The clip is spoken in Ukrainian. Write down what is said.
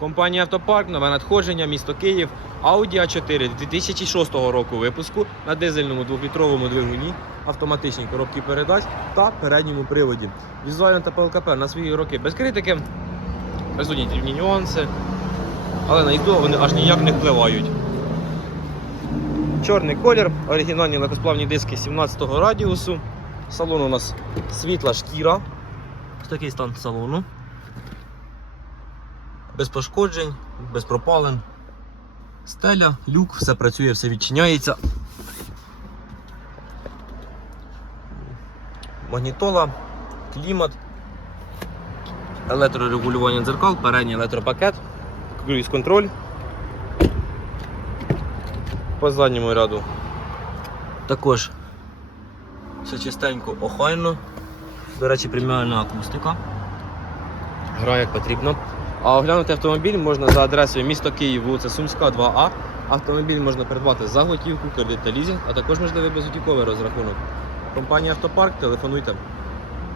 Компанія Автопарк, нове надходження, місто Київ, Audi A4 2006 року випуску на дизельному 2-літровому двигуні, автоматичній коробці передач та передньому приводі. Візуально та ПЛКП на свої роки без критики, присутні дрібні нюанси, але на їзду вони аж ніяк не впливають. Чорний колір, оригінальні легкосплавні диски 17-го радіусу. Салон у нас світла шкіра. Ось такий стан салону. Без пошкоджень, без пропалин. Стеля, люк, все працює, все відчиняється. Магнітола, клімат, електрорегулювання дзеркал, передній електропакет, круїз контроль. По задньому ряду також все чистенько, охайно. До речі, преміальна акустика. Грає як потрібно. А оглянути автомобіль можна за адресою місто Київ, вулиця Сумська, 2А. Автомобіль можна придбати за готівку, кредит та лізінг, а також можливий безготівковий розрахунок. Компанія Автопарк, телефонуйте.